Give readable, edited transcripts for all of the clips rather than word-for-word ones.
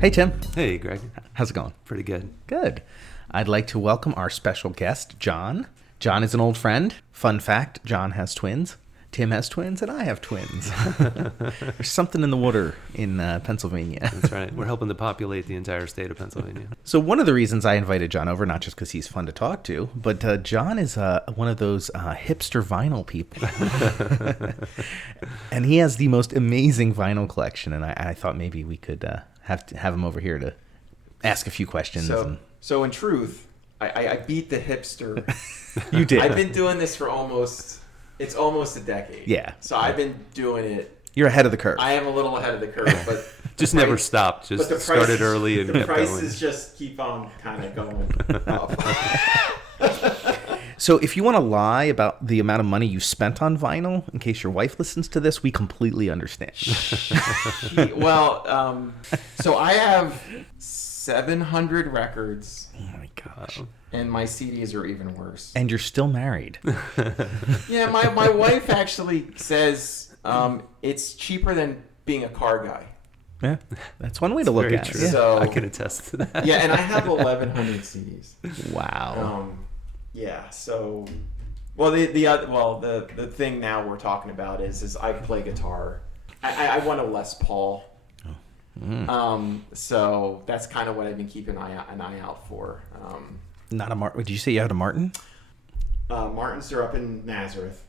Hey, Tim. Hey, Greg. How's it going? Pretty good. Good. I'd like to welcome our special guest, Jon. Jon is an old friend. Fun fact, Jon has twins. Tim has twins, and I have twins. There's something in the water in Pennsylvania. That's right. We're helping to populate the entire state of Pennsylvania. So one of the reasons I invited Jon over, not just because he's fun to talk to, but Jon is one of those hipster vinyl people. And he has the most amazing vinyl collection, and I thought maybe we could have him over here to ask a few questions. So in truth, I beat the hipster. You did. I've been doing this for almost a decade. Yeah. So I've been doing it. You're ahead of the curve. I am a little ahead of the curve, but just never stopped. Just started early and kept going. The prices just keep on kind of going up. So if you want to lie about the amount of money you spent on vinyl, in case your wife listens to this, we completely understand. So I have 700 records. Oh my gosh. And my CDs are even worse. And you're still married. Yeah, my wife actually says it's cheaper than being a car guy. Yeah, that's one way to look at it. Yeah. So, I can attest to that. Yeah, and I have 1,100 CDs. Wow. Yeah. So, the thing now we're talking about is I play guitar. I want a Les Paul. So that's kind of what I've been keeping an eye out for. Not a Martin. Did you say you had a Martin? Martins are up in Nazareth.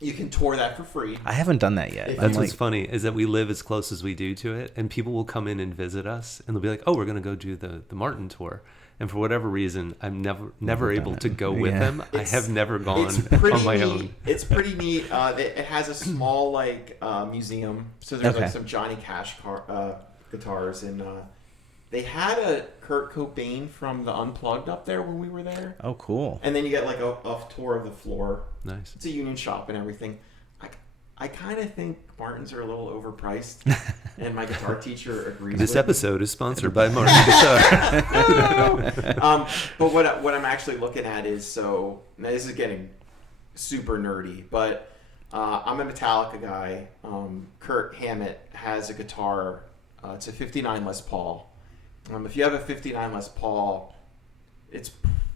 You can tour that for free. I haven't done that yet. That's what's funny is that we live as close as we do to it, and people will come in and visit us, and they'll be like, "Oh, we're going to go do the Martin tour." And for whatever reason, I'm never able to go with them. I have never gone on my own. It's pretty neat. It has a small museum. So there's some Johnny Cash guitars, and they had a Kurt Cobain from the Unplugged up there when we were there. Oh, cool. And then you get like a tour of the floor. Nice. It's a union shop and everything. I kind of think Martins are a little overpriced, and my guitar teacher agrees. This episode is sponsored by Martin Guitar. But what I'm actually looking at is, now this is getting super nerdy, but I'm a Metallica guy. Kurt Hammett has a guitar. It's a 59 Les Paul. If you have a 59 Les Paul, it's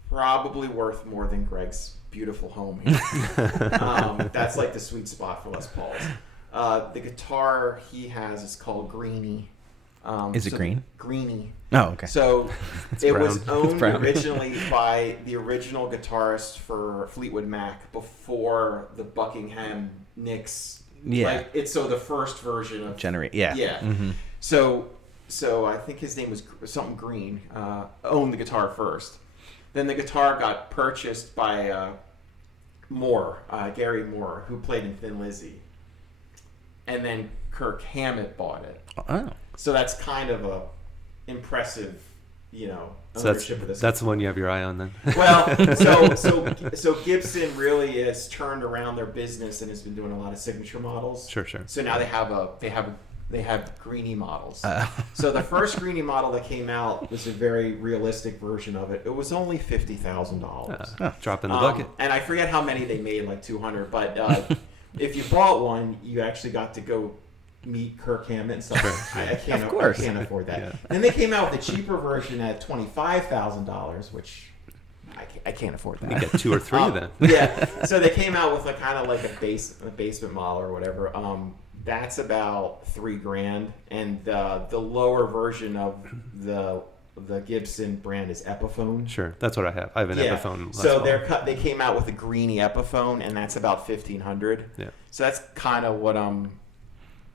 probably worth more than Greg's beautiful home here. That's like the sweet spot for Les Pauls. The guitar he has is called Greenie. Is it green? Greenie. Oh, okay. So it brown. was owned originally by the original guitarist for Fleetwood Mac before the Buckingham Nicks. Yeah. So the first version of Generate. Yeah. Yeah. Mm-hmm. So I think his name was something Green. Owned the guitar first. Then the guitar got purchased by Gary Moore, who played in Thin Lizzy. And then Kirk Hammett bought it. Oh. So that's kind of a impressive, ownership of this. That's the one you have your eye on then. Well, so Gibson really has turned around their business and has been doing a lot of signature models. Sure. So now they have Greenie models. So the first Greenie model that came out was a very realistic version of it. It was only $50,000. Drop in the bucket. And I forget how many they made, like 200. But if you bought one, you actually got to go meet Kirk Hammett and stuff. Sure. I can't afford that. Yeah. Then they came out with a cheaper version at $25,000, which I can't afford that. You get 2 or 3 then. Yeah. So they came out with a basement model or whatever. That's about $3,000, and the lower version of the Gibson brand is Epiphone. Sure, that's what I have. I have an Epiphone. So they came out with a Greenie Epiphone, and that's about $1,500. Yeah. So that's kind of what I'm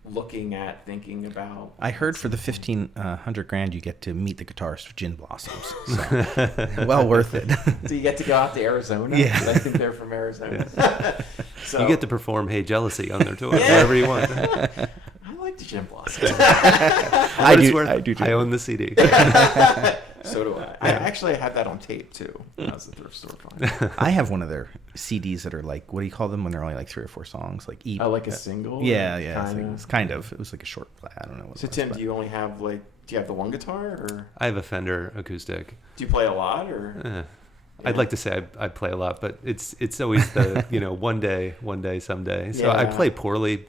looking at, thinking about. I heard for the $1,500 you get to meet the guitarist for Gin Blossoms. So well worth it. So you get to go out to Arizona. Yeah. I think they're from Arizona. So you get to perform "Hey Jealousy" on their tour wherever you want. I like the Gin Blossoms. I do too. I own the CD. So do I. I actually have that on tape too. I was at the thrift store finding. I have one of their CDs that are like, what do you call them when they're only like 3 or 4 songs? Like like a single? Yeah. It's kind of. It was like a short play. I don't know. So Tim, do you only have do you have the one guitar, or I have a Fender acoustic. do you play a lot, or? I'd like to say I play a lot, but it's always the one day, someday. So I play poorly,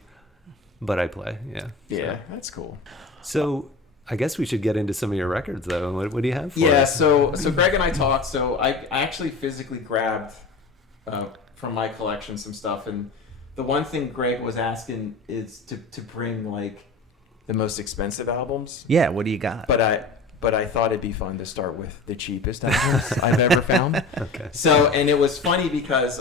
but I play. Yeah. Yeah, that's cool. So I guess we should get into some of your records, though. What do you have for Yeah, us? so Greg and I talked. So I actually physically grabbed from my collection some stuff, and the one thing Greg was asking is to bring like the most expensive albums. Yeah, what do you got? But I thought it'd be fun to start with the cheapest albums I've ever found. Okay. So, and it was funny because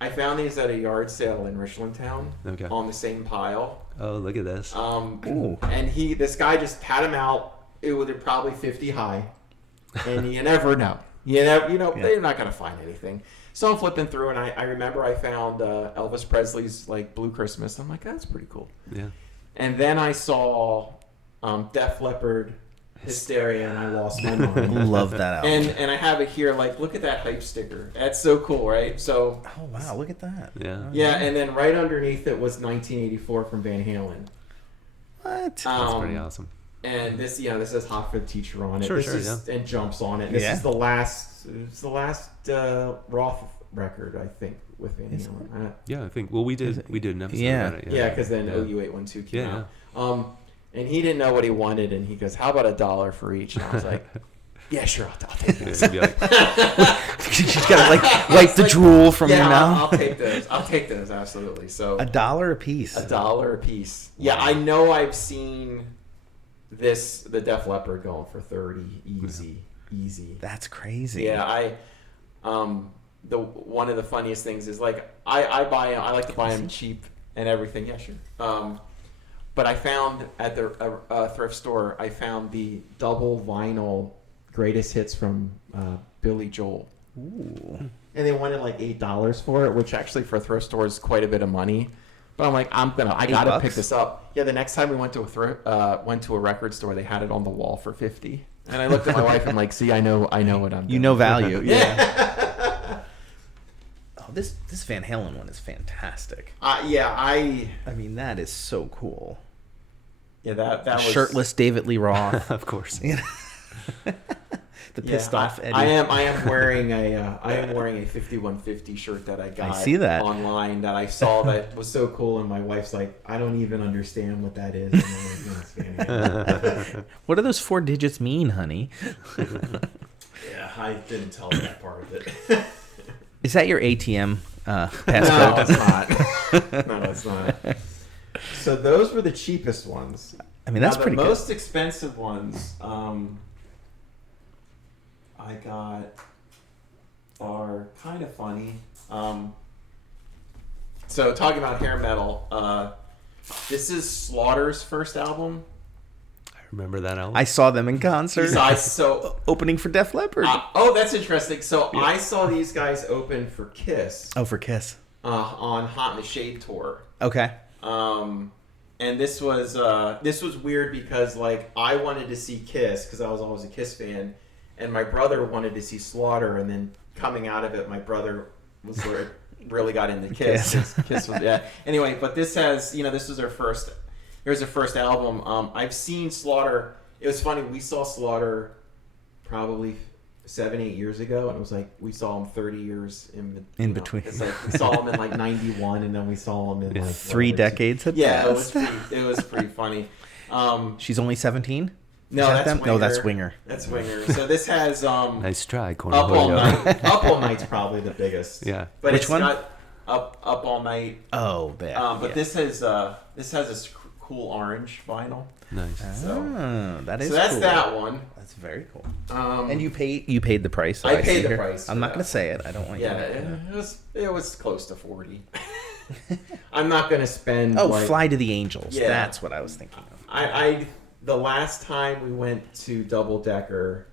I found these at a yard sale in Richland Town on the same pile. Oh, look at this. And this guy just had them out. It was probably 50 high, and you never know. They're not gonna find anything. So I'm flipping through, and I remember I found Elvis Presley's like Blue Christmas. I'm like, that's pretty cool. Yeah. And then I saw Def Leppard, Hysteria, and I lost my mind. Love that album. And I have it here. Like, look at that hype sticker. That's so cool, right? So. Oh wow, look at that. Yeah. Yeah, and then right underneath it was 1984 from Van Halen. What? That's pretty awesome. And this says "Hot for the Teacher" on it. Sure, And Jumps on it. This is the last. It's the last Roth record, I think, with Van Halen. Yeah, I think. Well, we did an episode about it. Yeah, because then OU812 came out. And he didn't know what he wanted, and he goes, "How about $1 for each?" And I was like, "Yeah, sure, I'll take those." She's gotta like wipe the drool from your mouth. I'll take those. I'll take those, absolutely. So $1 a piece. $1 a piece. Yeah, I know. I've seen the Def Leppard going for 30 easy. That's crazy. Yeah, one of the funniest things is like I like to buy them cheap and everything. Yeah, sure. But I found at the thrift store, I found the double vinyl greatest hits from Billy Joel. Ooh. And they wanted like $8 for it, which actually for a thrift store is quite a bit of money. But I'm like, I gotta pick this up. Yeah, the next time we went to a record store, they had it on the wall for $50. And I looked at my wife and I'm like, see, I know what I'm doing. You know value. Yeah. Oh, this Van Halen one is fantastic. I mean, that is so cool. Yeah, that was shirtless David Lee Roth. Of course. The pissed off Eddie. I am wearing a 5150 shirt that I got online that I saw that was so cool, and my wife's like, I don't even understand what that is. And I'm like, no, what do those 4 digits mean, honey? Yeah, I didn't tell her that part of it. Is that your ATM passcode? No, it's not. No, it's not. So those were the cheapest ones. I mean, that's now, pretty good. The most expensive ones I got are kind of funny. So talking about hair metal, this is Slaughter's first album. I remember that album. I saw them in concert. Opening for Def Leppard. Oh, that's interesting. So I saw these guys open for Kiss. Oh, for Kiss. On Hot in the Shade tour. Okay. And this was weird because like I wanted to see Kiss because I was always a Kiss fan, and my brother wanted to see Slaughter, and then coming out of it, my brother was where it really got into Kiss. Kiss was, yeah. Anyway, but this has this was their first. Here's their first album. I've seen Slaughter. It was funny. We saw Slaughter probably 7-8 years ago, and it was like we saw them 30 years in between. It's like we saw them in like 91, and then we saw them in like 3 decades at best. It was pretty funny. She's only 17. No, that's Winger. No, that's Winger. That's Winger. So this has nice try, Up All Night. Up All Night's probably the biggest. Yeah. But Which it's one? got Up All Night. Oh, bad. But this has this cool orange vinyl. Nice. That is. So that's cool. That one. That's very cool. And you paid the price. I paid the price. I'm not going to say it. I don't want you. It was close to 40. I'm not going to spend. Oh, Fly to the Angels. Yeah. That's what I was thinking of. The last time we went to Double Decker,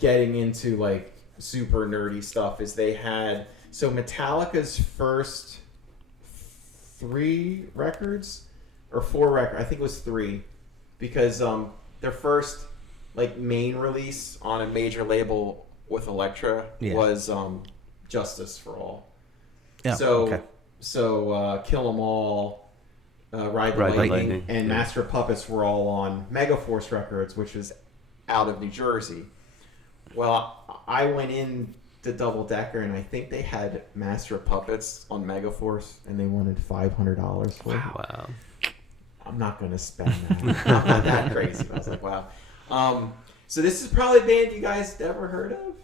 getting into like super nerdy stuff, is they had Metallica's first 3 records or 4 records. I think it was 3, because their first like main release on a major label with Elektra was Justice for All. Yeah. So Kill 'Em All. Ride the Lightning, and Master of Puppets were all on Megaforce Records, which is out of New Jersey. Well, I went in to Double Decker, and I think they had Master of Puppets on Megaforce, and they wanted $500 for it. Wow. I'm not going to spend that. Not that crazy. But I was like, wow. So this is probably a band you guys ever heard of?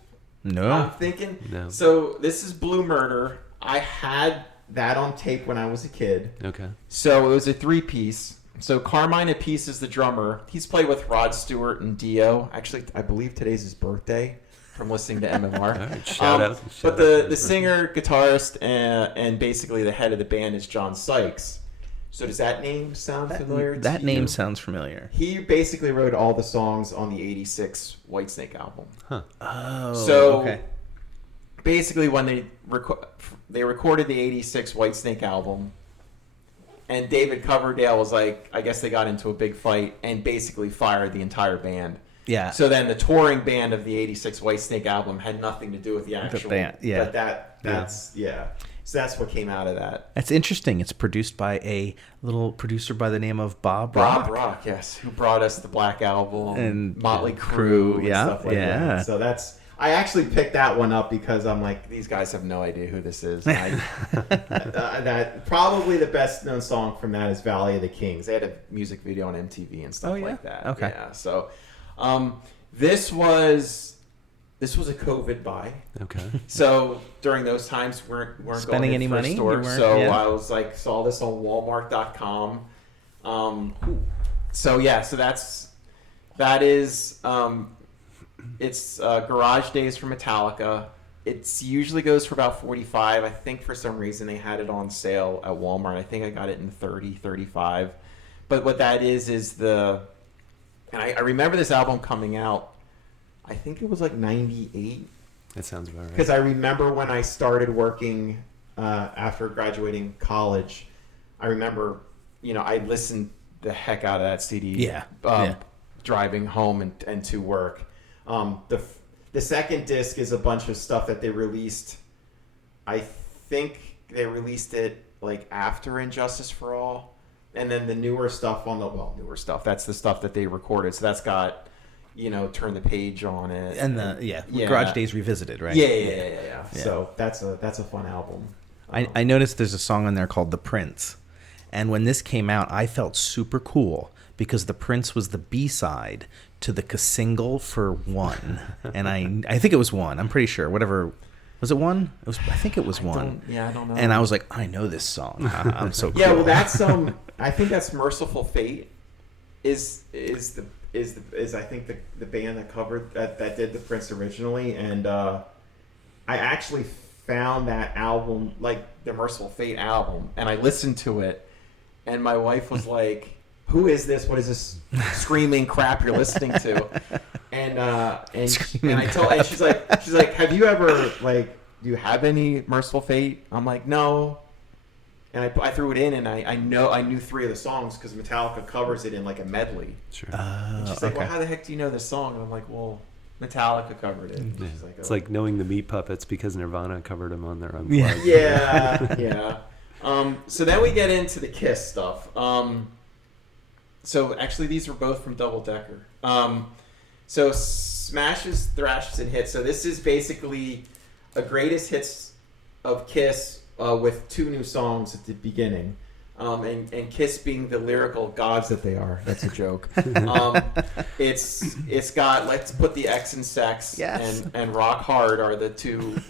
No. I'm thinking. No. So this is Blue Murder. I had that on tape when I was a kid. Okay. So it was a 3-piece. So Carmine Appice is the drummer. He's played with Rod Stewart and Dio. Actually, I believe today's his birthday from listening to MMR. All right, shout out. But the singer, guitarist, and basically the head of the band is John Sykes. So does that name sound familiar to That you? name sounds familiar. He basically wrote all the songs on the 86 Whitesnake album. Huh. Oh, So okay. basically when they recorded the 86 Whitesnake album, and David Coverdale was like, I guess they got into a big fight and basically fired the entire band. Yeah. So then the touring band of the 86 Whitesnake album had nothing to do with the actual band, yeah. But that's So that's what came out of that. That's interesting. It's produced by a little producer by the name of Bob Rock. Bob Rock, yes, who brought us the Black Album And Motley Crue and yeah, stuff like yeah. that. So that's I actually picked that one up because I'm like, these guys have no idea who this is. And that probably the best known song from that is Valley of the Kings. They had a music video on MTV and stuff like that. Okay. Yeah. So this was a COVID buy. Okay. So during those times, weren't Spending going any to thrift money? stores. You weren't- So yeah. I was like, saw this on Walmart.com. So yeah, so that is it's Garage Days for Metallica. It usually goes for about $45. I think for some reason they had it on sale at Walmart. I think I got it in $35. But what that is and I remember this album coming out. I think it was like 98. That sounds about right. Because I remember when I started working after graduating college, I remember, I listened the heck out of that CD. Yeah. Driving home and to work. The second disc is a bunch of stuff that they released. I think they released it like after Injustice for All, and then the newer stuff newer stuff. That's the stuff that they recorded. So that's got. Turn the page on it. And Garage Days Revisited, right? Yeah. So that's a fun album. I noticed there's a song on there called The Prince. And when this came out, I felt super cool because The Prince was the B-side to the single for One. And I think it was One. I'm pretty sure. Whatever. Was it One? I think it was One. I don't know. And I was like, I know this song. I'm so cool. Yeah, well, that's I think that's Merciful Fate is I think the band that covered that did the Prince originally, and I actually found that album, like the Merciful Fate album, and I listened to it, and my wife was like, "Who is this? What is this screaming crap you're listening to?" And she's like, "Have you ever do you have any Merciful Fate?" I'm like, "No." And I threw it in, and I knew 3 of the songs because Metallica covers it in like a medley. Sure. And she's like, "Well, how the heck do you know this song?" And I'm like, "Well, Metallica covered it." Yeah. She's like, "Oh." It's like knowing the Meat Puppets because Nirvana covered them on their Unplugged. Yeah. So then we get into the Kiss stuff. So actually, these were both from Double Decker. So Smashes, Thrashes, and Hits. So this is basically a greatest hits of Kiss. With 2 new songs at the beginning, and Kiss being the lyrical gods that they are. That's a joke. It's got Let's Put the X in Sex and Rock Hard are the 2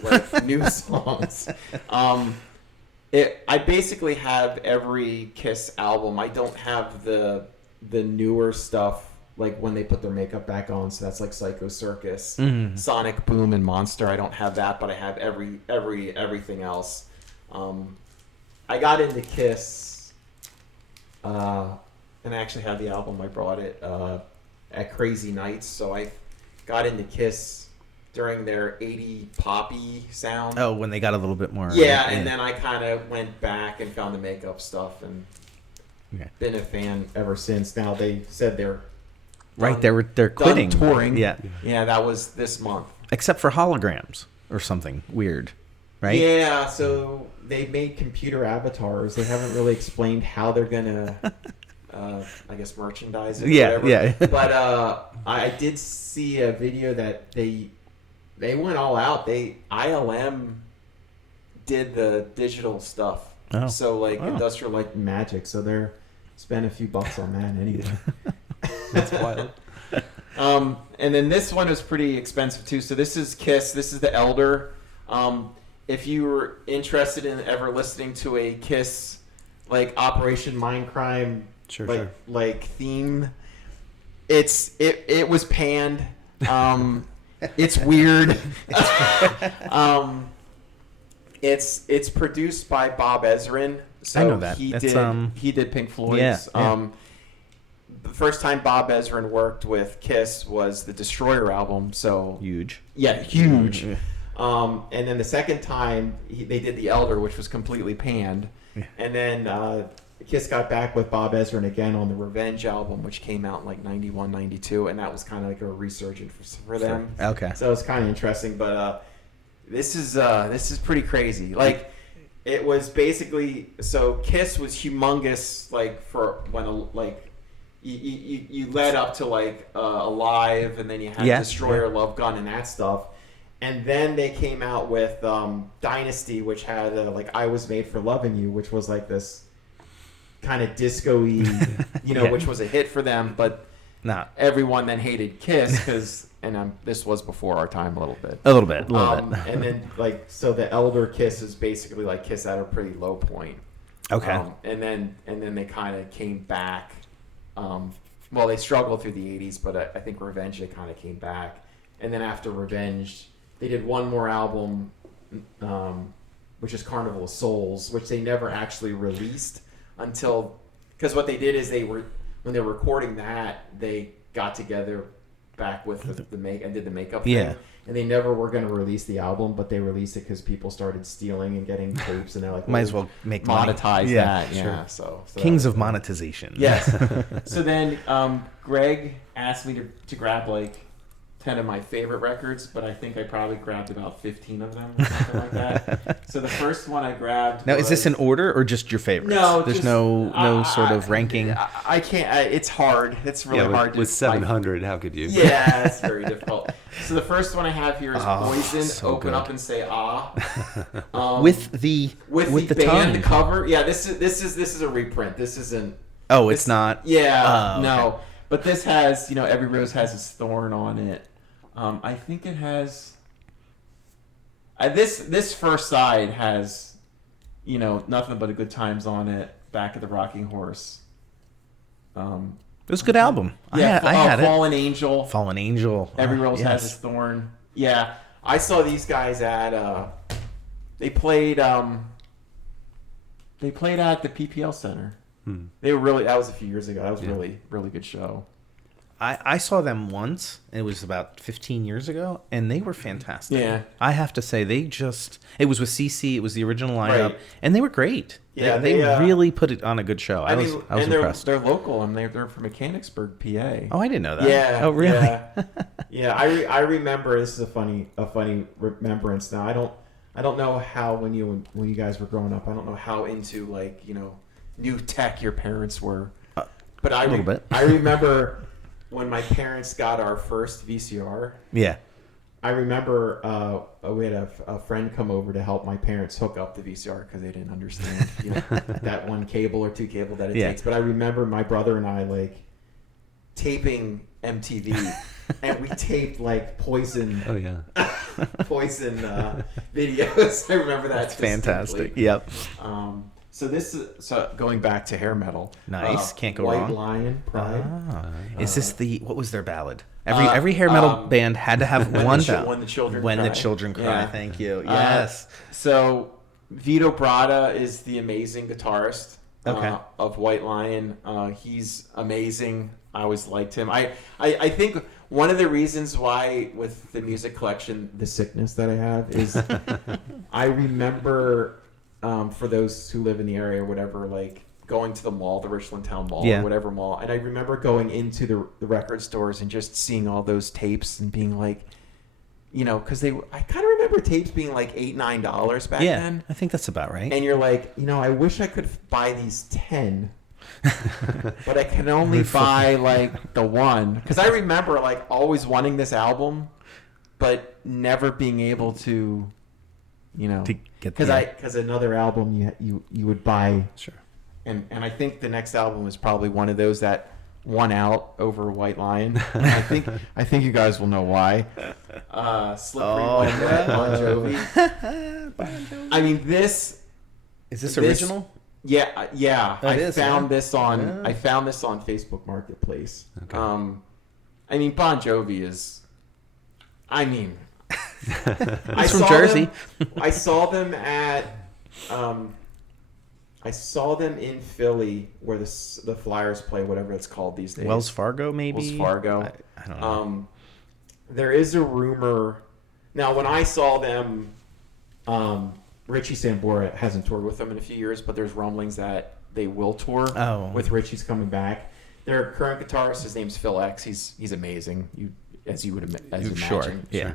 new songs. I basically have every Kiss album. I don't have the newer stuff like when they put their makeup back on. So that's like Psycho Circus, Sonic Boom, and Monster. I don't have that, but I have everything else. I got into Kiss, and I actually had the album. I brought it at Crazy Nights, so I got into Kiss during their 80 poppy sound. Oh, when they got a little bit more. And then I kind of went back and found the makeup stuff, and been a fan ever since. Now they said they're they're quitting touring. Yeah, that was this month. Except for holograms or something weird. Right? Yeah, so they made computer avatars. They haven't really explained how they're gonna, I guess, merchandise it. Or whatever. Yeah. But I did see a video that they went all out. ILM did the digital stuff. Oh. So Industrial Light and Magic. So they're spend a few bucks on that anyway. That's wild. And then this one is pretty expensive too. So this is Kiss. This is the Elder. If you were interested in ever listening to a Kiss like Operation Mindcrime like theme, it was panned. It's weird. It's produced by Bob Ezrin. So I know that. He did Pink Floyd's. Yeah. The first time Bob Ezrin worked with Kiss was the Destroyer album. So huge. Yeah, huge. And then the second time they did The Elder, which was completely panned. Yeah. And then Kiss got back with Bob Ezrin again on the Revenge album, which came out in like 91, 92, and that was kind of like a resurgence for them. Okay. So it's kind of interesting, but this is pretty crazy. Like, it was basically, so Kiss was humongous, like, for when you led up to like Alive, and then you had Destroyer, Love Gun, and that stuff. And then they came out with Dynasty, which had like I Was Made for Loving You, which was like this kind of disco-y, which was a hit for them, but everyone then hated Kiss because, and this was before our time a little bit. And then like, so the Elder Kiss is basically like Kiss at a pretty low point. Okay. And then they kind of came back. Well, they struggled through the 80s, but I think Revenge, they kind of came back. And then after Revenge, they did one more album, which is Carnival of Souls, which they never actually released until, because what they did is when they were recording that, they got together back with and did the makeup thing. And they never were going to release the album, but they released it because people started stealing and getting tapes, and they're like, might as well make monetize that. Sure. Yeah, so Kings of monetization. Yes. So then Greg asked me to grab like 10 of my favorite records, but I think I probably grabbed about 15 of them, or something like that. So the first one I grabbed. Now, is this in order or just your favorites? No, there's just, no sort of ranking. I can't. It's hard. It's really hard. With 700, how could you? Yeah, it's very difficult. So the first one I have here is Poison. So Open good. Up and Say Ah. With the band tongue. cover. Yeah, this is a reprint. This isn't. Oh, it's not. Yeah, okay. no. But this has, Every Rose Has Its Thorn on it. I think it has. This first side has, Nothing But a Good Times on it. Back of the Rocking Horse. It was a good album. Yeah, I had Fallen it. Angel. Fallen Angel. Every Rose Has Its Thorn. Yeah, I saw these guys at. They played. They played at the PPL Center. They were really. That was a few years ago. That was really, really good show. I saw them once. It was about 15 years ago, and they were fantastic. Yeah. I have to say, it was with CC. It was the original lineup, Right. and they were great. Yeah, they really put it on a good show. I was impressed. They're local, and they're from Mechanicsburg, PA. Oh, I didn't know that. Yeah. Oh, really? Yeah. I remember. This is a funny remembrance. Now I don't know how when you guys were growing up. I don't know how into new tech your parents were, but a little bit. I remember. When my parents got our first VCR, I remember we had a friend come over to help my parents hook up the VCR because they didn't understand that one cable or two cable that it takes. But I remember my brother and I taping MTV, and we taped Poison. Oh yeah, Poison videos. I remember that. That's fantastic. Yep. So going back to hair metal. Nice. Can't go White wrong. Lion, Pride. Is this what was their ballad? Every hair metal band had to have one ballad. When the Children When Cry. the Children Cry. Yeah. Thank you. Yes. So Vito Bratta is the amazing guitarist of White Lion. He's amazing. I always liked him. I think one of the reasons why with the music collection, the sickness that I have is I remember... for those who live in the area or whatever, going to the mall, the Richland Town Mall or whatever mall. And I remember going into the record stores and just seeing all those tapes and being because I kind of remember tapes being $8, $9 back then. Yeah, I think that's about right. And you're I wish I could buy these 10, but I can only buy the one. Because I remember always wanting this album, but never being able to get because another album you would buy and I think the next album is probably one of those that won out over White Lion. I think you guys will know why. Slippery When Wet, Bon Jovi. I mean, this is this original? Yeah. I found this on Facebook Marketplace. Okay. I mean, Bon Jovi is. I mean, He's from Jersey. I saw them at. I saw them in Philly where the Flyers play, whatever it's called these days. Wells Fargo, maybe. Wells Fargo. I don't know. There is a rumor. Now, when I saw them, Richie Sambora hasn't toured with them in a few years, but there's rumblings that they will tour with Richie's coming back. Their current guitarist, his name's Phil X. He's amazing. As you imagine. Sure. Yeah.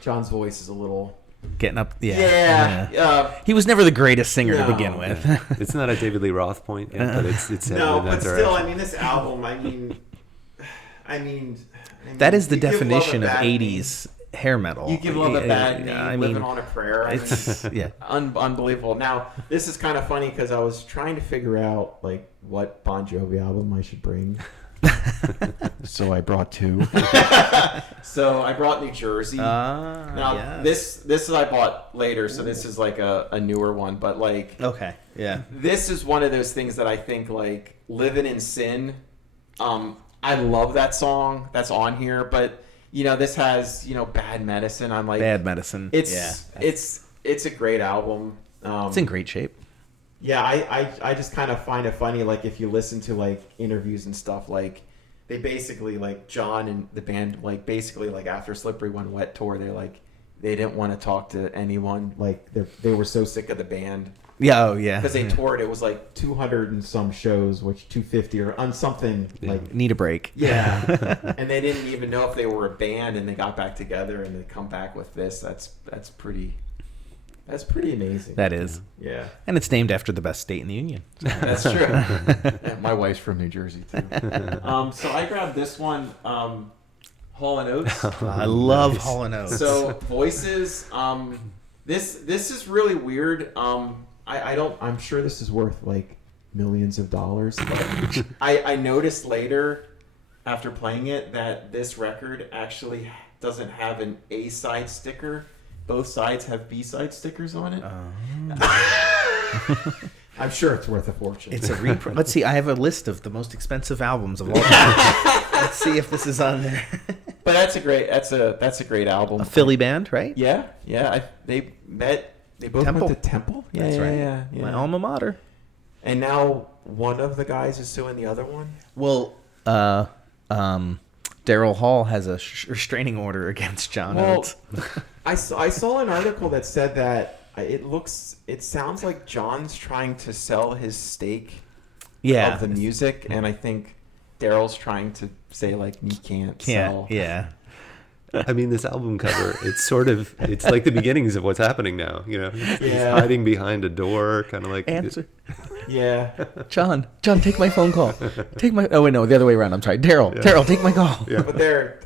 John's voice is a little getting up. Yeah. He was never the greatest singer to begin with. Yeah. It's not a David Lee Roth point, yet, but it's no, in that but direction. still, I mean, this album. I mean, that is the definition of '80s hair metal. You give love a bad name, living on a prayer. It's unbelievable. Now, this is kind of funny because I was trying to figure out like what Bon Jovi album I should bring. So I brought two. So I brought New Jersey. Now this I bought later, so this is like a newer one. But like, okay, yeah, this is one of those things that I think like Living in Sin. I love that song that's on here, but this has Bad Medicine. I'm like Bad Medicine. It's a great album. It's in great shape. Yeah, I just kind of find it funny, like, if you listen to, like, interviews and stuff, like, they basically, like, John and the band, like, basically, like, after Slippery When Wet tour, they're, like, they didn't want to talk to anyone. Like, they were so sick of the band. Yeah, oh, yeah. Because they toured, it was, like, 200 and some shows, which 250 or on something, like... Need a break. Yeah. And they didn't even know if they were a band, and they got back together, and they come back with this. That's pretty... That's pretty amazing. That is. Yeah. And it's named after the best state in the union. So. That's true. Yeah, my wife's from New Jersey, too. So I grabbed this one, Hall & Oates. I love Hall & Oates. So Voices, this is really weird. I'm sure this is worth, like, millions of dollars. But I noticed later, after playing it, that this record actually doesn't have an A-side sticker. Both sides have B-side stickers on it. I'm sure it's worth a fortune. It's a reprint. Let's see. I have a list of the most expensive albums of all time. Let's see if this is on there. But that's a great album. A Philly band, right? Yeah. They both Temple. went to Temple. Yeah, that's right. Yeah. My alma mater. And now one of the guys is suing the other one. Well, Daryl Hall has a restraining order against Jon Oates. I saw an article that said that it sounds like John's trying to sell his stake of the music, and I think Daryl's trying to say like you can't sell. Yeah. I mean, this album cover, it's like the beginnings of what's happening now, He's hiding behind a door, kind of like... Answer. Yeah. John, take my phone call. Oh, wait, no, the other way around. I'm sorry. Daryl, take my call. Yeah. But they're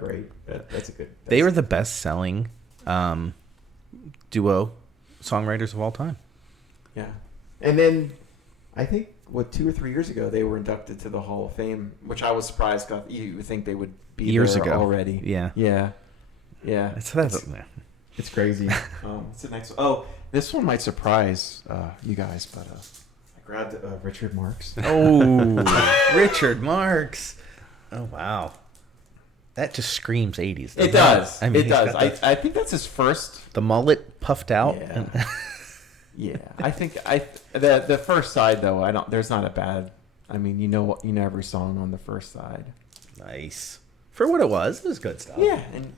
great. That's a good... They were the best-selling duo songwriters of all time. Yeah. And then, I think, 2 or 3 years ago, they were inducted to the Hall of Fame, which I was surprised. You would think they would be years there ago already. Yeah. It's crazy. What's the next one? Oh, this one might surprise you guys, but I grabbed Richard Marx. Oh, Richard Marx. Oh, wow. That just screams 80s. It does. I mean, it does. I think that's his first. The mullet puffed out. Yeah. Yeah. I think the first side though, there's not a bad. I mean, you know every song on the first side. Nice. For what it was good stuff. Yeah, and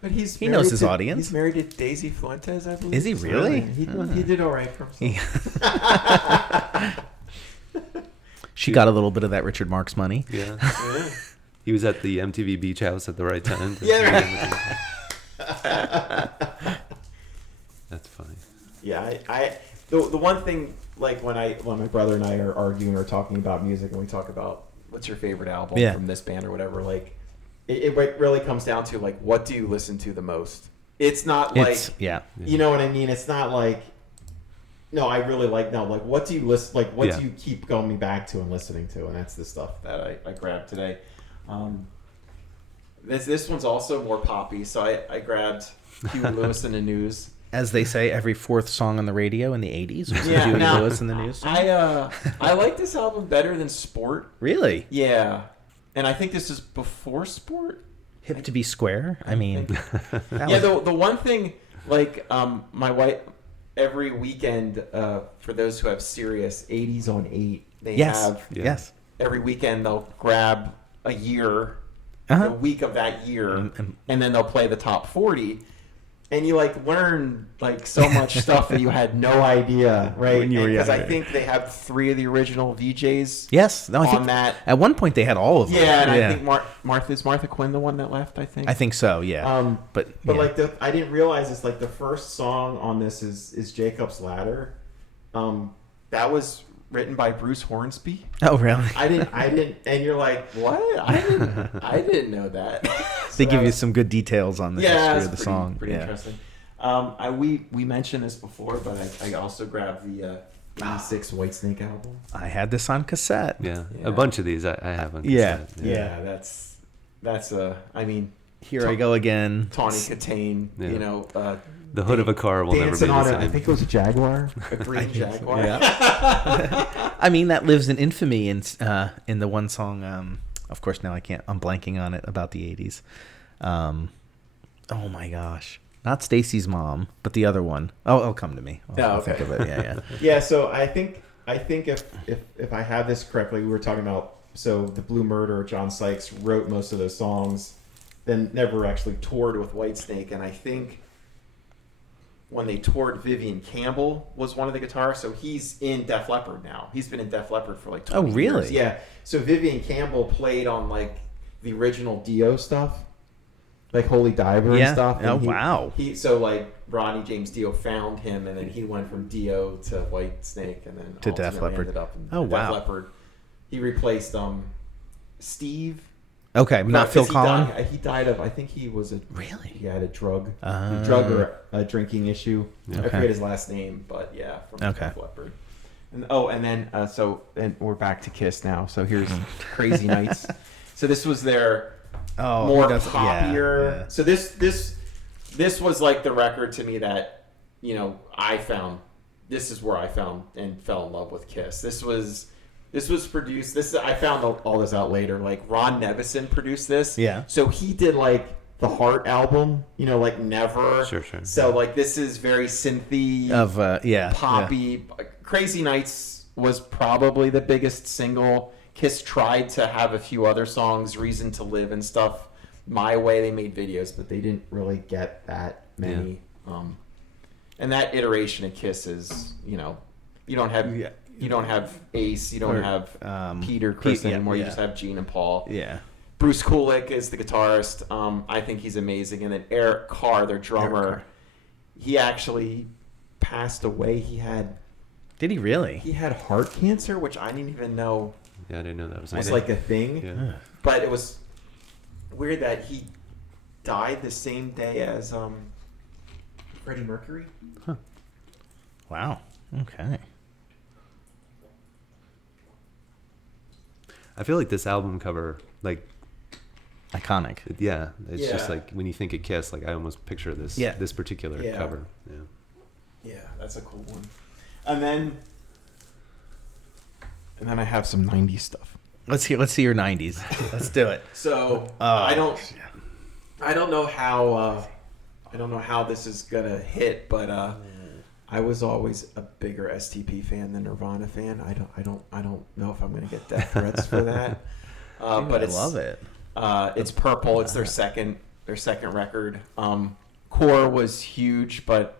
but he knows his audience. He's married to Daisy Fuentes, I believe. Is he really? He did all right for himself. She got a little bit of that Richard Marx money. Yeah. He was at the MTV Beach House at the right time. Yeah. That's funny. Yeah, the one thing, like when my brother and I are arguing or talking about music, and we talk about what's your favorite album from this band or whatever, like it really comes down to like what do you listen to the most. It's not like you know what I mean. It's not like No, I really like now. Like, what do you listen? Like, what do you keep going back to and listening to? And that's the stuff that I grabbed today. This one's also more poppy, so I grabbed Huey Lewis in the News. As they say, every fourth song on the radio in the 80s was Yeah, Huey now, Lewis in the News. I like this album better than Sport. Really? Yeah, and I think this is before Sport. Hip to be square? I mean... The one thing, like, my wife, every weekend, for those who have Sirius, 80s on 8, they have... Yes. Every weekend they'll grab a year, the week of that year, and then they'll play the top 40. And you like learn like so much stuff that you had no idea, right? When you were Because younger. I think they have 3 of the original VJs. Yes, no, I think that. At one point they had all of them. Yeah, and I think Martha Quinn the one that left. I think. I think so. Yeah. But like I didn't realize this. Like the first song on this is Jacob's Ladder. That was written by Bruce Hornsby. Oh, really? I didn't, and you're like, what? I didn't know that. They give you some good details on the history of the song. Pretty interesting. We mentioned this before, but I also grabbed the 86 Whitesnake album. I had this on cassette. Yeah. A bunch of these I have on cassette. Yeah, that's I mean, Here I go again. Tawny Katane, Yeah. you know. The hood of a car will never be the same. I think it was a Jaguar, a green Jaguar. Yeah. I mean, that lives in infamy in the one song. Of course, now I'm blanking on it, about the 80s. Oh my gosh, not Stacy's Mom, but the other one. Oh, it'll come to me. I'll think of it. Yeah. Yeah. So I think if I have this correctly, we were talking about the Blue Murder. John Sykes wrote most of those songs, then never actually toured with Whitesnake, and I think when they toured, Vivian Campbell was one of the guitarists. So he's in Def Leppard now. He's been in Def Leppard for like 20 really? years. Yeah. So Vivian Campbell played on like the original Dio stuff, like Holy Diver and stuff. And wow. So like Ronnie James Dio found him, and then he went from Dio to Whitesnake, and then to Def Leppard. Ended up in Def Leppard. He replaced Steve. Okay, not Phil Collins. He died of, I think he was Really? He had a drug or a drinking issue. Okay. I forget his last name, but yeah, from Def Leppard. And then we're back to Kiss now. So here's Crazy Nights. So this was their more poppier. Yeah. So this was like the record to me that, you know, I found. This is where I found and fell in love with Kiss. This was produced. I found all this out later. Like Ron Nevison produced this. Yeah. So he did like the Heart album. You know, like Never. Sure. So like this is very synthy poppy. Yeah. Crazy Nights was probably the biggest single. Kiss tried to have a few other songs, Reason to Live and stuff. My Way, they made videos, but they didn't really get that many. Yeah. And that iteration of Kiss is, you know, you don't have Ace, you don't have Peter, Chris anymore. You just have Gene and Paul. Yeah. Bruce Kulick is the guitarist. I think he's amazing. And then Eric Carr, their drummer, he actually passed away. Did he really? He had heart cancer, which I didn't even know. Yeah, I didn't know that was like a thing. Yeah. But it was weird that he died the same day as Freddie Mercury. Huh. Wow. Okay. I feel like this album cover, like, iconic. Yeah, it's just like when you think of Kiss, like I almost picture this particular cover. Yeah, that's a cool one. And then I have some 90s stuff. Let's see your 90s. Let's do it. So I don't know how this is gonna hit, but I was always a bigger STP fan than Nirvana fan. I don't know if I'm gonna get death threats for that. But I love it. It's Purple. It's their second record. Core was huge, but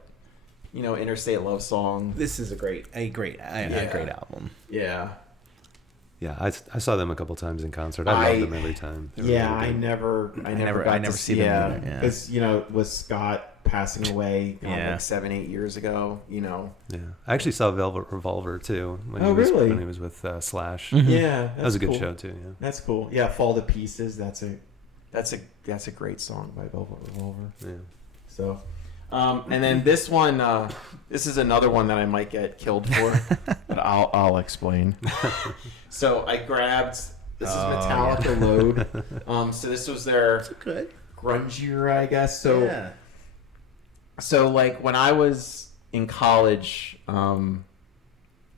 you know, Interstate Love Song. This is a great album. Yeah. Yeah, I saw them a couple times in concert. I love them every time. I never got to see them either. Because you know, with Scott passing away like 7-8 years ago, you know. Yeah, I actually saw Velvet Revolver too when he was with Slash. Mm-hmm. Yeah, that was a good show too. Yeah, that's cool. Yeah, Fall to Pieces. That's a great song by Velvet Revolver. Yeah. So, And then this one, this is another one that I might get killed for, but I'll explain. So I grabbed, this is Metallica Load. So this was their grunge era, I guess. So like when I was in college,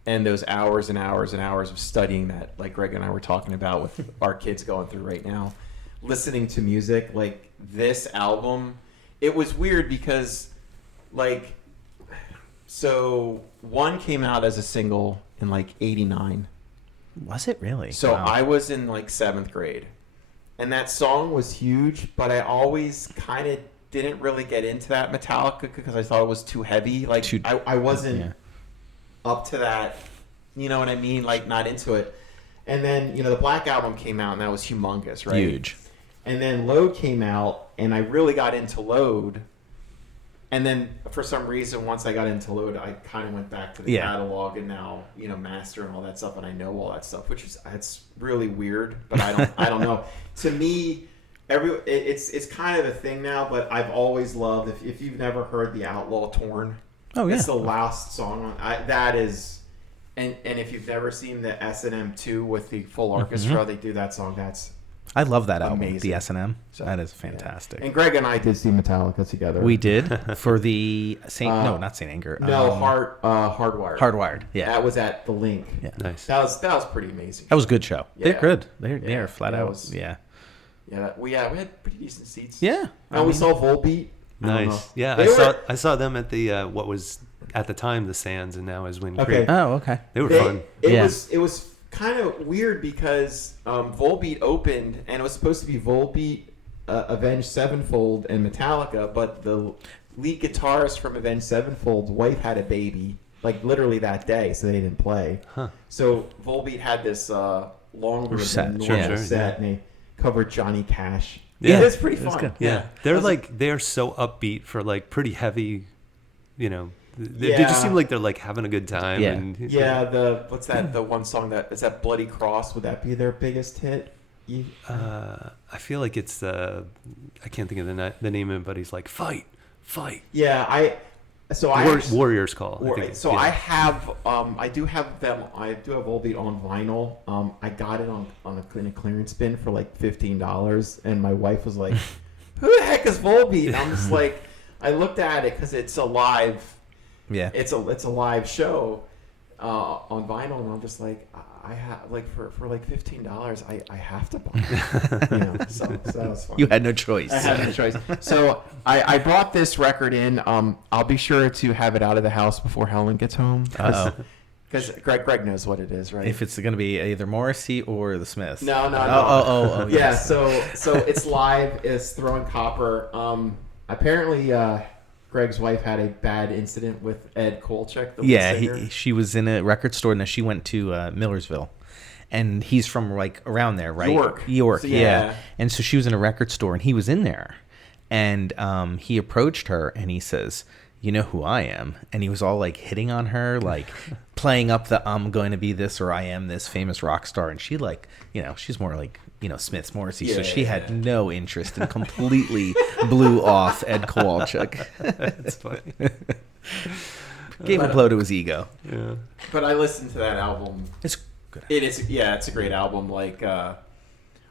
and those hours and hours and hours of studying that, like Greg and I were talking about with our kids going through right now, listening to music, like this album, it was weird because, like, so one came out as a single in like '89. Was it really? So Wow. I was in like 7th grade, and that song was huge, but I always kind of didn't really get into that Metallica because I thought it was too heavy. Like I wasn't up to that, you know what I mean? Like not into it. And then, you know, the Black Album came out and that was humongous, right? Huge. And then Load came out and I really got into Load. And then for some reason, once I got into Load, I kind of went back to the catalog and now, you know, Master and all that stuff. And I know all that stuff, which is, it's really weird, but I don't know. To me, it's kind of a thing now, but I've always loved, if you've never heard the Outlaw Torn, it's the last song on that is, and if you've never seen the S&M 2 with the full orchestra, they do that song. I love that album, amazing. the S&M. So, that is fantastic. And Greg and I did see Metallica together. We did for the not Saint Anger. Hardwired. Hardwired. Yeah, that was at the Link. Yeah, nice. That was pretty amazing. That was a good show. Yeah. They're good. They're flat out. We had pretty decent seats. Yeah, and we saw Volbeat. Nice. Yeah, I saw them at the what was at the time the Sands and now is Wind Creek. Oh, okay. They were fun. It was kind of weird because Volbeat opened and it was supposed to be Volbeat, Avenged Sevenfold, and Metallica, but the lead guitarist from Avenged Sevenfold's wife had a baby, like literally that day, so they didn't play. Huh. So Volbeat had this longer set, than normal sure, set, and they covered Johnny Cash. Yeah, it's pretty fun. good. Yeah, they're so upbeat for like pretty heavy, you know. They just seem like they're like having a good time. Yeah. And, What's that? The one song that is that Bloody Cross? Would that be their biggest hit? I feel like it's I can't think of the name of it, but he's like fight. Yeah, Warriors Call. I do have them. I do have Volbeat on vinyl. I got it on a clearance bin for like $15, and my wife was like, "Who the heck is Volbeat?" And I'm just like, I looked at it because it's a live. Yeah, it's a live show on vinyl, and I'm just like, I have like for like $15, I have to buy it. You know, so that was fun. You had no choice. I had no choice. So I brought this record in. I'll be sure to have it out of the house before Helen gets home. Because Greg knows what it is, right? If it's going to be either Morrissey or the Smiths. No. Oh, yeah. yes. So it's live. It's Throwing Copper. Apparently, Greg's wife had a bad incident with Ed Kolchak, the lead singer. She was in a record store and then she went to Millersville, and he's from like around there, right? York, so, yeah. And so she was in a record store and he was in there, and he approached her and he says, "You know who I am?" And he was all like hitting on her, like playing up the "I'm going to be this" or "I am this famous rock star," and she like, you know, she's more like, you know, Smith's Morrissey, so she had no interest and completely blew off Ed Kowalczyk. That's funny. Gave a blow to his ego. Yeah. But I listened to that album. It's good. It is. Yeah, it's a great album. Like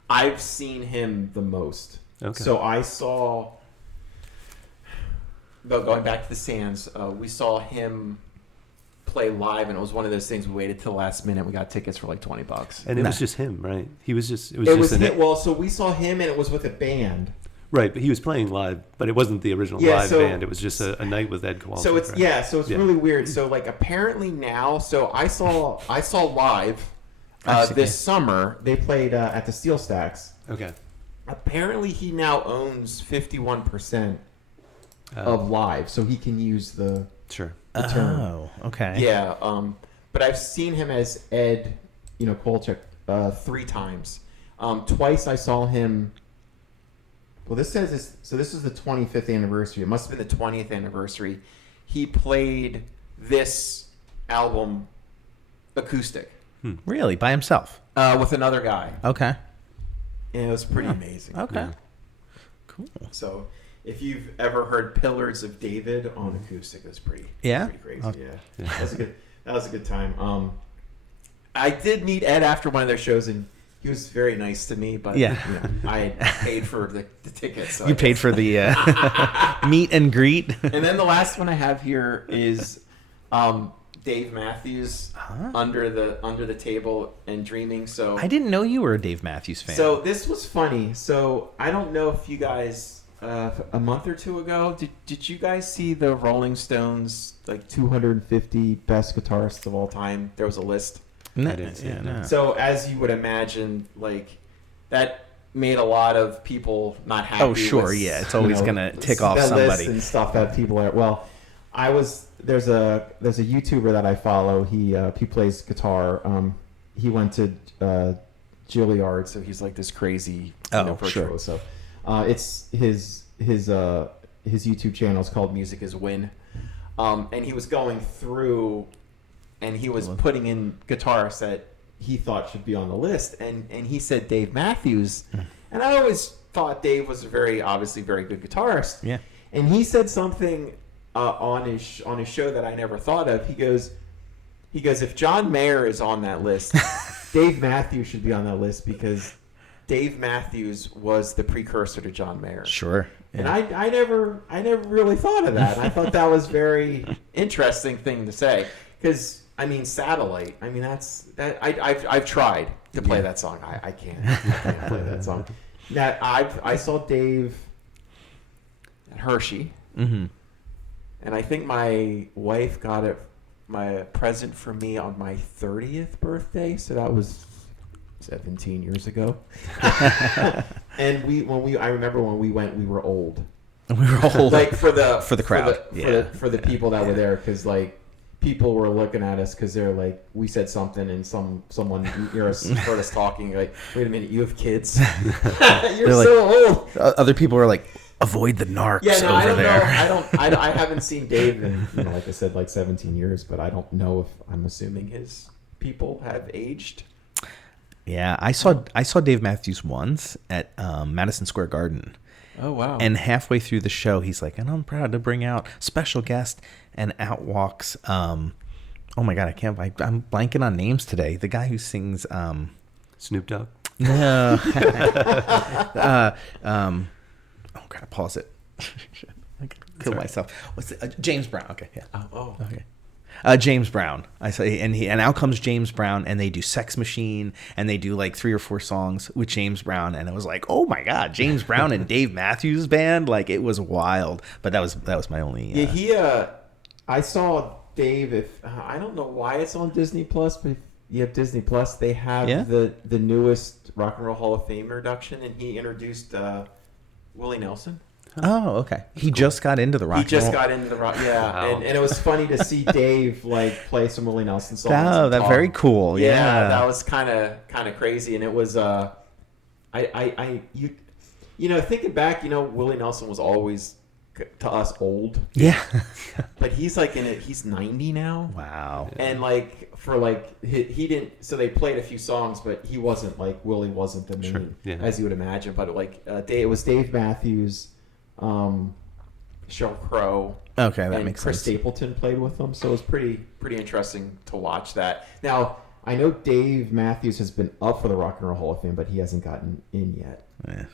I've seen him the most. Okay. So I saw. Though going back to the Sands, we saw him play live, and it was one of those things. We waited till the last minute. We got tickets for like $20. And it was just him, right? He was just. Well, so we saw him, and it was with a band. Right, but he was playing live, but it wasn't the original live band. It was just a night with Ed Kowalczyk. So it's really weird. So like apparently now, so I saw live this summer. They played at the Steel Stacks. Okay. Apparently he now owns 51% of live, so he can use the term. Oh, okay. Yeah, but I've seen him as Ed, Kolchak 3 times. Twice I saw him. Well, this says this. So this is the 25th anniversary. It must have been the 20th anniversary. He played this album acoustic. Really, by himself? With another guy. Okay. And it was pretty amazing. Okay. Yeah. Cool. So if you've ever heard Pillars of David on acoustic, that's pretty crazy. Yeah. That was a good time. I did meet Ed after one of their shows, and he was very nice to me, but I paid for the tickets. So you paid for the meet and greet. And then the last one I have here is Dave Matthews under the table and dreaming. So I didn't know you were a Dave Matthews fan. So this was funny. So I don't know if you guys a month or two ago did you guys see the Rolling Stones like 250 best guitarists of all time? There was a list. No, I didn't see it. No. So as you would imagine, like that made a lot of people not happy. Oh sure, with, it's always gonna tick off somebody list and stuff that people are. Well, there's a YouTuber that I follow. He plays guitar. He went to Juilliard, so he's like this crazy virtuoso. It's his YouTube channel is called Music Is Win, and he was going through, and he was putting in guitarists that he thought should be on the list, and he said Dave Matthews, and I always thought Dave was obviously very good guitarist. Yeah, and he said something on his show that I never thought of. He goes, if John Mayer is on that list, Dave Matthews should be on that list because Dave Matthews was the precursor to John Mayer. Sure. Yeah. And I never really thought of that. And I thought that was very interesting thing to say because I mean Satellite. I mean I've tried to play that song. I can't play that song. That I saw Dave at Hershey. Mm-hmm. And I think my wife got my present for me on my 30th birthday, so that was 17 years ago. And I remember when we went, we were old. We were old, like for the crowd, for the people that were there, because like people were looking at us because they're like, we said something and someone heard us talking like, wait a minute, you have kids? You're so like, old. Other people were like, avoid the narcs over there. I haven't seen Dave in, like I said, like 17 years, but I don't know if I'm assuming his people have aged. Yeah, I saw Dave Matthews once at Madison Square Garden. Oh wow! And halfway through the show, he's like, "And I'm proud to bring out special guest." And out walks, oh my God, I'm blanking on names today. The guy who sings, Snoop Dogg. No. Oh God, pause it. I could kill myself. What's it? James Brown. Okay, yeah. Oh. Okay. James Brown. I say, and out comes James Brown, and they do Sex Machine, and they do like 3 or 4 songs with James Brown, and it was like, oh my God, James Brown and Dave Matthews Band, like it was wild. But that was my only. I saw Dave. I don't know why it's on Disney Plus, but if you have Disney Plus, they have the newest Rock and Roll Hall of Fame induction, and he introduced Willie Nelson. Oh, okay. He just got into the rock. He just got into the rock, yeah. Wow. And it was funny to see Dave like play some Willie Nelson songs. Oh, that's very cool. Yeah, that was kind of crazy, and it was thinking back, Willie Nelson was always to us old. Yeah, but he's like he's 90 now. Wow. And like for like he didn't. So they played a few songs, but he wasn't like Willie wasn't the main as you would imagine. But like it was Dave Matthews. Sheryl Crow. Okay, that makes Chris sense. Stapleton played with them, so it was pretty interesting to watch that. Now, I know Dave Matthews has been up for the Rock and Roll Hall of Fame, but he hasn't gotten in yet. Yeah.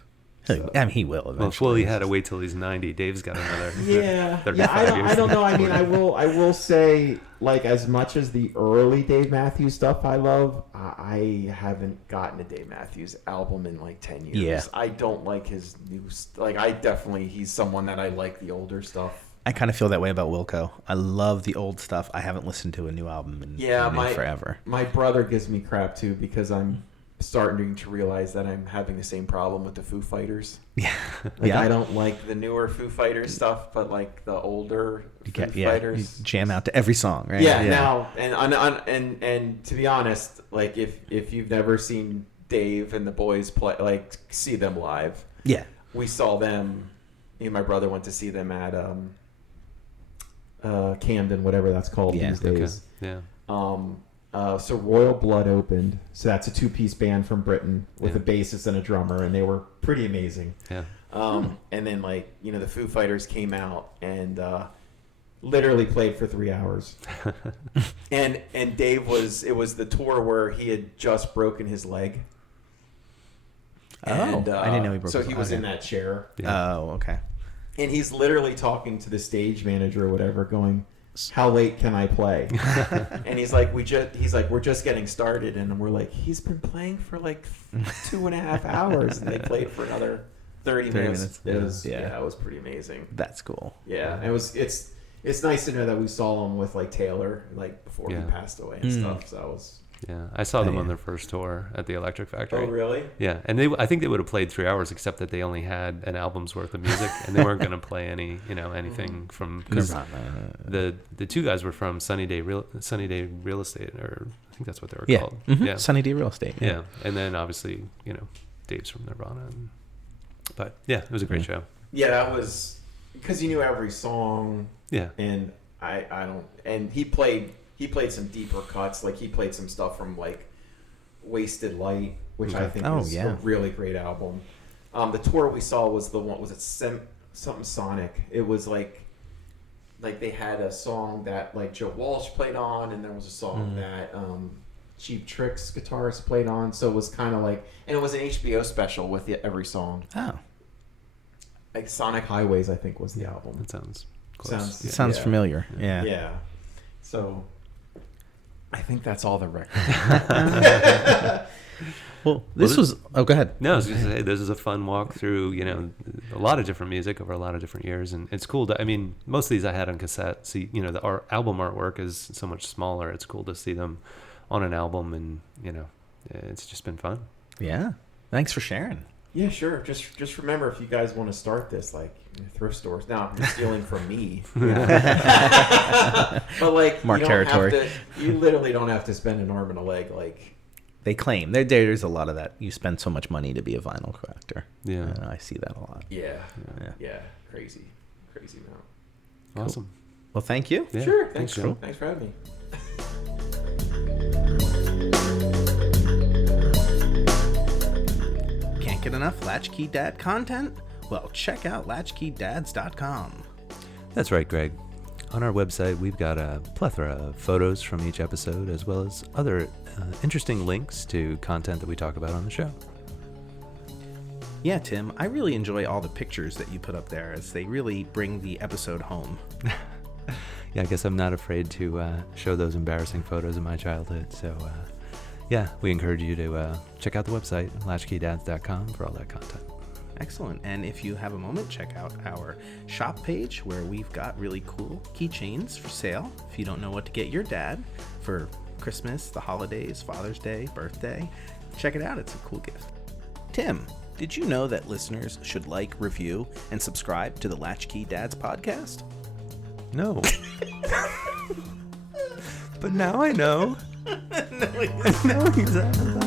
So. I mean, he will eventually. Well, if Willie had to wait till he's 90, Dave's got another. I don't know. I mean, I will say, like, as much as the early Dave Matthews stuff I love, I haven't gotten a Dave Matthews album in like 10 years. Yeah. I don't like his new he's someone that I like the older stuff. I kind of feel that way about Wilco. I love the old stuff. I haven't listened to a new album in forever. My brother gives me crap too because I'm starting to realize that I'm having the same problem with the Foo Fighters. Yeah. I don't like the newer Foo Fighters stuff, but like the older Foo Fighters. You jam out to every song, right? Yeah. Now and to be honest, like if you've never seen Dave and the boys play, like see them live. Yeah. We saw them. Me and my brother went to see them at Camden, whatever that's called these days. Okay. Yeah. So Royal Blood opened. So that's a 2-piece band from Britain with a bassist and a drummer, and they were pretty amazing. Yeah. And then like, you know, the Foo Fighters came out and literally played for 3 hours. and Dave it was the tour where he had just broken his leg. And, I didn't know he broke so his he leg. was in that chair. Yeah. Oh, okay. And he's literally talking to the stage manager or whatever, going, "How late can I play?" And he's like, we're just getting started. And we're like, he's been playing for like 2.5 hours, and they played for another 30 minutes. It was, it was pretty amazing. That's cool. Yeah, it's nice to know that we saw him with like Taylor, like before he passed away and stuff. So that was. Yeah, I saw them on their first tour at the Electric Factory. Oh, really? Yeah, and I think they would have played 3 hours, except that they only had an album's worth of music, and they weren't going to play anything from, because the two guys were from Sunny Day Real Estate, or I think that's what they were called. Mm-hmm. Yeah, Sunny Day Real Estate. Yeah, and then obviously Dave's from Nirvana, but yeah, it was a great show. Yeah, that was because he knew every song. Yeah, and I don't, and he played some deeper cuts. Like he played some stuff from like Wasted Light, which I think is a really great album. The tour we saw was the one, was it something Sonic? It was like they had a song that like Joe Walsh played on, and there was a song that Cheap Trick's guitarist played on. So it was kind of like, and it was an HBO special with every song. Oh, like Sonic Highways, I think was the album. That sounds close. Sounds familiar. Yeah. Yeah. So I think that's all the record. Well, go ahead. No, I was going to say, this is a fun walk through, a lot of different music over a lot of different years. And it's cool most of these I had on cassette. See, our album artwork is so much smaller. It's cool to see them on an album, and, it's just been fun. Yeah. Thanks for sharing. Yeah, sure. Just remember, if you guys want to start this, like, thrift stores. Now, you're stealing from me. But, like, Mark territory. You literally don't have to spend an arm and a leg, like... They claim there's a lot of that. You spend so much money to be a vinyl collector. Yeah, I see that a lot. Yeah. Crazy amount. Awesome. Cool. Well, thank you. Yeah. Sure. Thanks for having me. Can't get enough Latch-Key Dad content? Well, check out latchkeydads.com. That's right, Greg. On our website, we've got a plethora of photos from each episode, as well as other interesting links to content that we talk about on the show. Yeah, Tim, I really enjoy all the pictures that you put up there, as they really bring the episode home. Yeah, I guess I'm not afraid to show those embarrassing photos of my childhood. So, we encourage you to check out the website, latchkeydads.com, for all that content. Excellent. And if you have a moment, check out our shop page, where we've got really cool keychains for sale. If you don't know what to get your dad for Christmas, the holidays, Father's Day, birthday, check it out. It's a cool gift. Tim, did you know that listeners should like, review, and subscribe to the Latch-Key Dads podcast? No. But now I know. No, exactly.